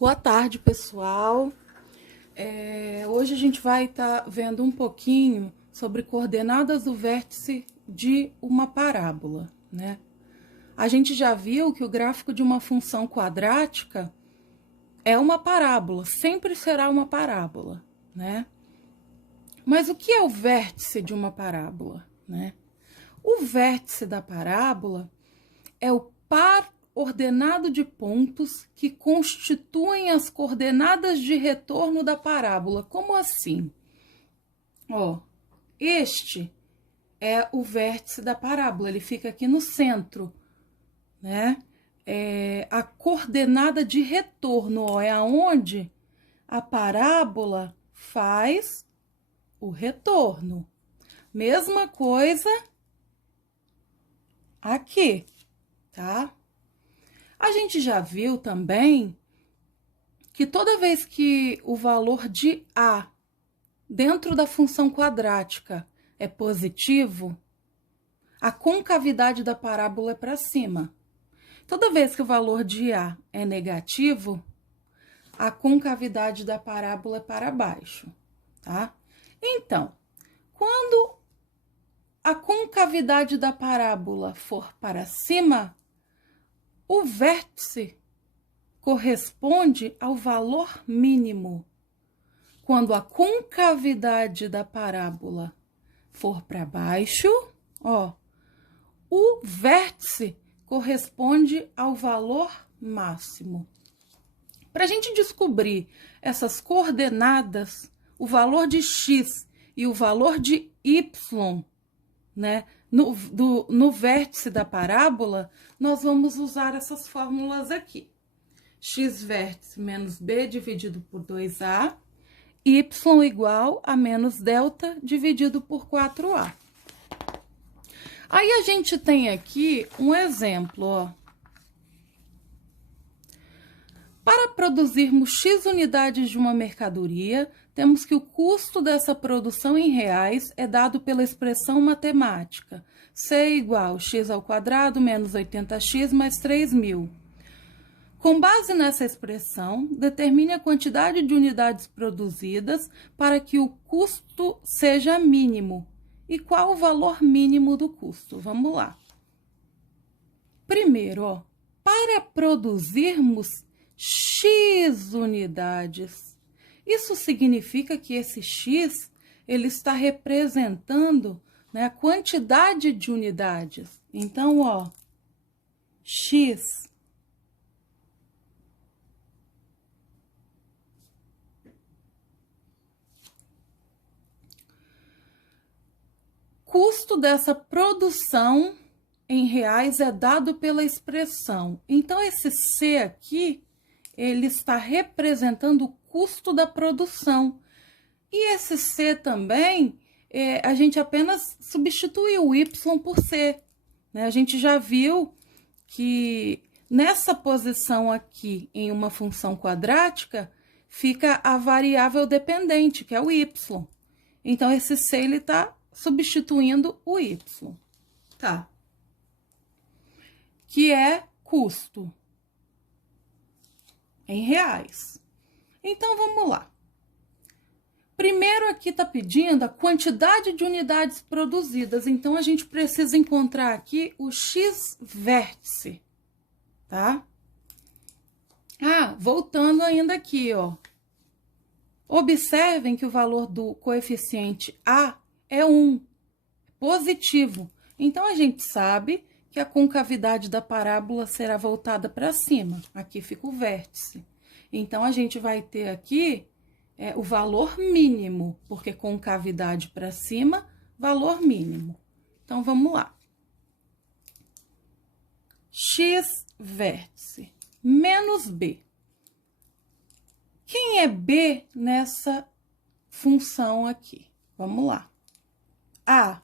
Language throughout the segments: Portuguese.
Boa tarde, pessoal. Hoje a gente vai estar vendo um pouquinho sobre coordenadas do vértice de uma parábola, né? A gente já viu que o gráfico de uma função quadrática é uma parábola, sempre será uma parábola, né? Mas o que é o vértice de uma parábola, né? O vértice da parábola é o par ordenado de pontos que constituem as coordenadas de retorno da parábola. Como assim? Este é o vértice da parábola, ele fica aqui no centro, né? A coordenada de retorno, é aonde a parábola faz o retorno. Mesma coisa aqui, tá? A gente já viu também que toda vez que o valor de A dentro da função quadrática é positivo, a concavidade da parábola é para cima. Toda vez que o valor de A é negativo, a concavidade da parábola é para baixo, tá? Então, quando a concavidade da parábola for para cima, o vértice corresponde ao valor mínimo. Quando a concavidade da parábola for para baixo, o vértice corresponde ao valor máximo. Para a gente descobrir essas coordenadas, o valor de x e o valor de y, né, no vértice da parábola, nós vamos usar essas fórmulas aqui. X vértice menos b dividido por 2a, y igual a menos delta dividido por 4a. Aí a gente tem aqui um exemplo, Para produzirmos X unidades de uma mercadoria, temos que o custo dessa produção em reais é dado pela expressão matemática. C igual x ao quadrado menos 80x mais 3.000. Com base nessa expressão, determine a quantidade de unidades produzidas para que o custo seja mínimo. E qual o valor mínimo do custo? Vamos lá. Primeiro, para produzirmos X unidades. Isso significa que esse X, ele está representando, né, a quantidade de unidades. Então, X custo dessa produção em reais é dado pela expressão. Então, esse C aqui, ele está representando o custo da produção. E esse C também, a gente apenas substituiu o Y por C, né? A gente já viu que nessa posição aqui, em uma função quadrática, fica a variável dependente, que é o Y. Então, esse C, ele está substituindo o Y, tá? Que é custo em reais. Então, vamos lá. Primeiro aqui está pedindo a quantidade de unidades produzidas. Então, a gente precisa encontrar aqui o X vértice, tá? Voltando ainda aqui, Observem que o valor do coeficiente A é 1, positivo. Então, a gente sabe que a concavidade da parábola será voltada para cima. Aqui fica o vértice. Então, a gente vai ter aqui o valor mínimo, porque concavidade para cima, valor mínimo. Então, vamos lá. X vértice menos B. Quem é B nessa função aqui? Vamos lá. A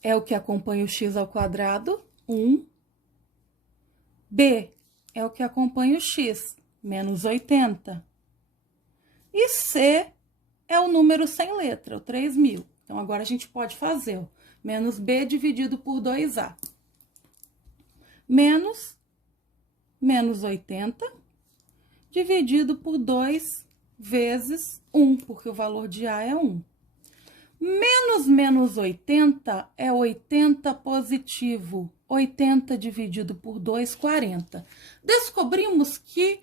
é o que acompanha o x ao quadrado, 1. B é o que acompanha o x, menos 80. E C é o número sem letra, o 3.000. Então, agora a gente pode fazer menos B dividido por 2A. Menos 80 dividido por 2 vezes 1, porque o valor de A é 1. Menos 80 é 80 positivo. 80 dividido por 2, 40. Descobrimos que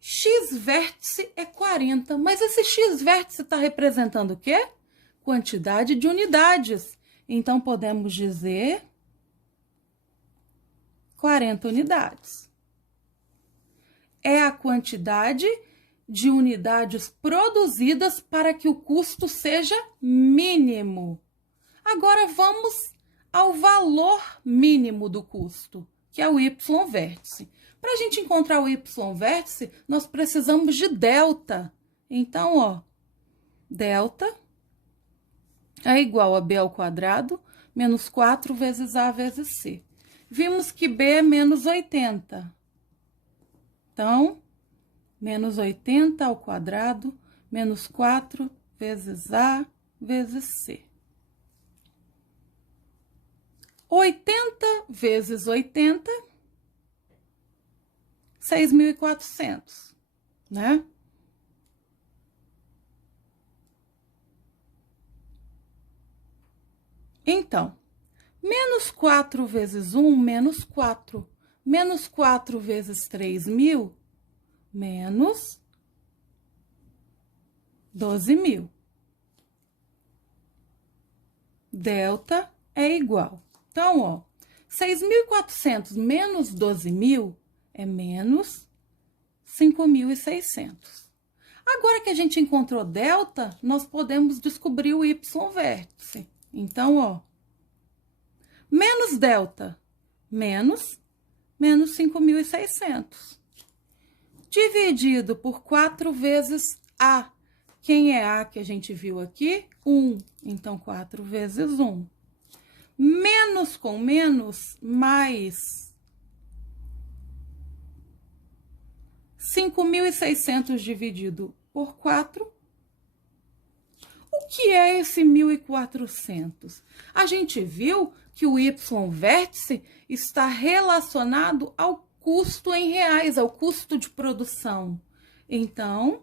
x vértice é 40, mas esse x vértice está representando o quê? Quantidade de unidades. Então, podemos dizer 40 unidades. É a quantidade de unidades produzidas para que o custo seja mínimo. Agora, vamos ao valor mínimo do custo, que é o y vértice. Para a gente encontrar o y vértice, nós precisamos de delta. Então, ó, delta é igual a b ao quadrado menos 4 vezes a vezes c. Vimos que b é menos 80. Então, menos 80 ao quadrado menos 4 vezes a vezes c. 80 vezes 80, 6.400, né? Então, menos 4 vezes 1, menos 4. Menos 4 vezes 3.000, menos 12.000. Delta é igual. Então, ó, 6.400 menos 12.000 é menos 5.600. Agora que a gente encontrou delta, nós podemos descobrir o y vértice. Então, ó, menos delta, menos 5.600. Dividido por 4 vezes A. Quem é A que a gente viu aqui? 1. Então, 4 vezes 1. Menos com menos, mais 5.600 dividido por 4. O que é esse 1.400? A gente viu que o y vértice está relacionado ao custo em reais, ao custo de produção. Então,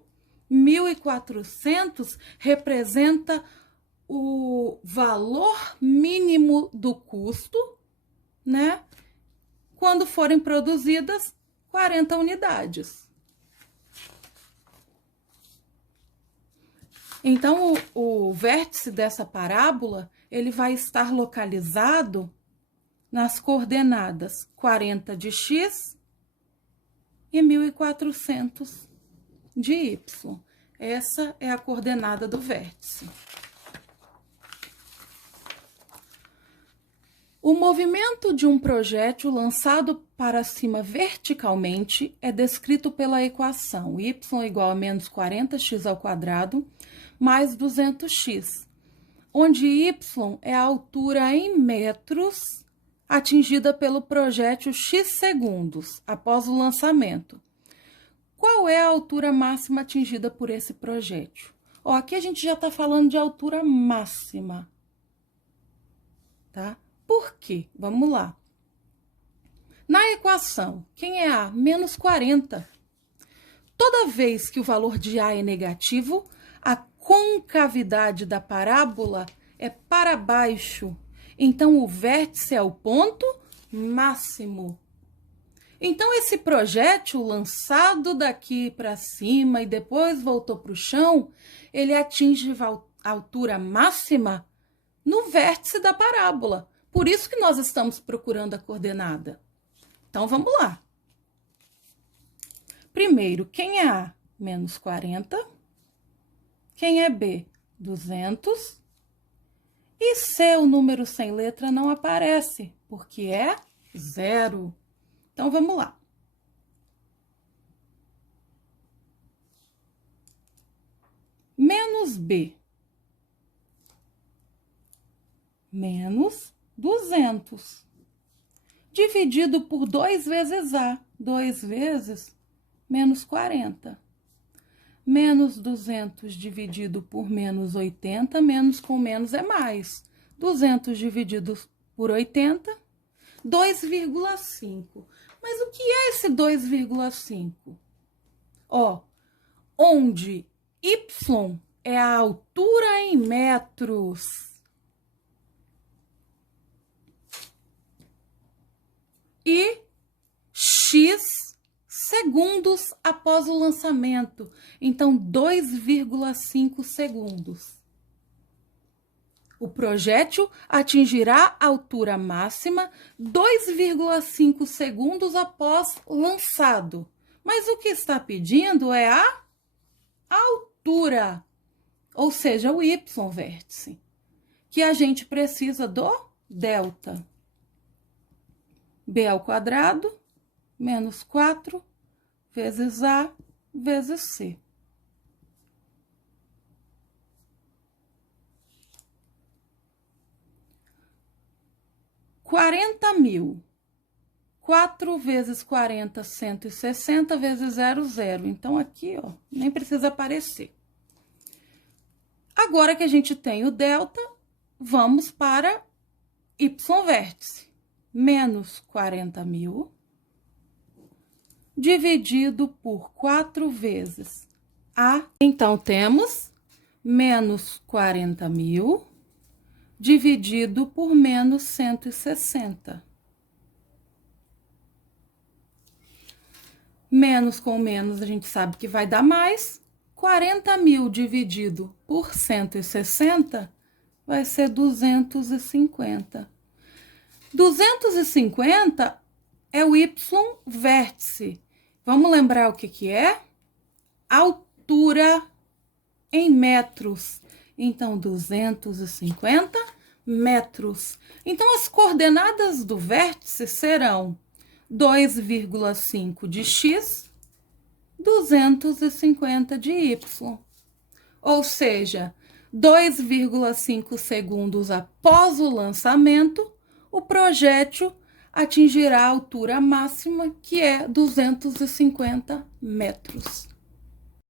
1.400 representa o valor mínimo do custo, né? Quando forem produzidas 40 unidades. Então, o vértice dessa parábola, ele vai estar localizado nas coordenadas 40 de x e 1.400 de y. Essa é a coordenada do vértice. O movimento de um projétil lançado para cima verticalmente é descrito pela equação y igual a menos 40x ao quadrado mais 200x, onde y é a altura em metros atingida pelo projétil x segundos após o lançamento. Qual é a altura máxima atingida por esse projétil? Ó, aqui a gente já está falando de altura máxima, tá? Por quê? Vamos lá. Na equação, quem é A? Menos 40. Toda vez que o valor de A é negativo, a concavidade da parábola é para baixo. Então, o vértice é o ponto máximo. Então, esse projétil lançado daqui para cima e depois voltou para o chão, ele atinge a altura máxima no vértice da parábola. Por isso que nós estamos procurando a coordenada. Então, vamos lá. Primeiro, quem é A? Menos 40. Quem é B? 200. E C, o número sem letra, não aparece, porque é 0. Então, vamos lá. Menos B. Menos 200. Dividido por 2 vezes A. 2 vezes menos 40. Menos 200 dividido por menos 80, menos com menos é mais. 200 dividido por 80, 2,5. Mas o que é esse 2,5? Ó, onde Y é a altura em metros e X segundos após o lançamento. Então, 2,5 segundos. O projétil atingirá a altura máxima 2,5 segundos após lançado. Mas o que está pedindo é a altura, ou seja, o Y vértice, que a gente precisa do delta. B ao quadrado menos 4 vezes A vezes C. $40.000. 4 vezes 40, 160 vezes 0, 0. Então, aqui, ó, nem precisa aparecer. Agora que a gente tem o delta, vamos para Y vértice. Menos 40.000 dividido por 4 vezes A. Então, temos menos 40.000 dividido por menos 160. Menos com menos, a gente sabe que vai dar mais. 40.000 dividido por 160 vai ser 250. 250 é o Y vértice. Vamos lembrar o que é? Altura em metros. Então, 250 metros. Então, as coordenadas do vértice serão 2,5 de X, 250 de Y. Ou seja, 2,5 segundos após o lançamento, o projétil atingirá a altura máxima, que é 250 metros.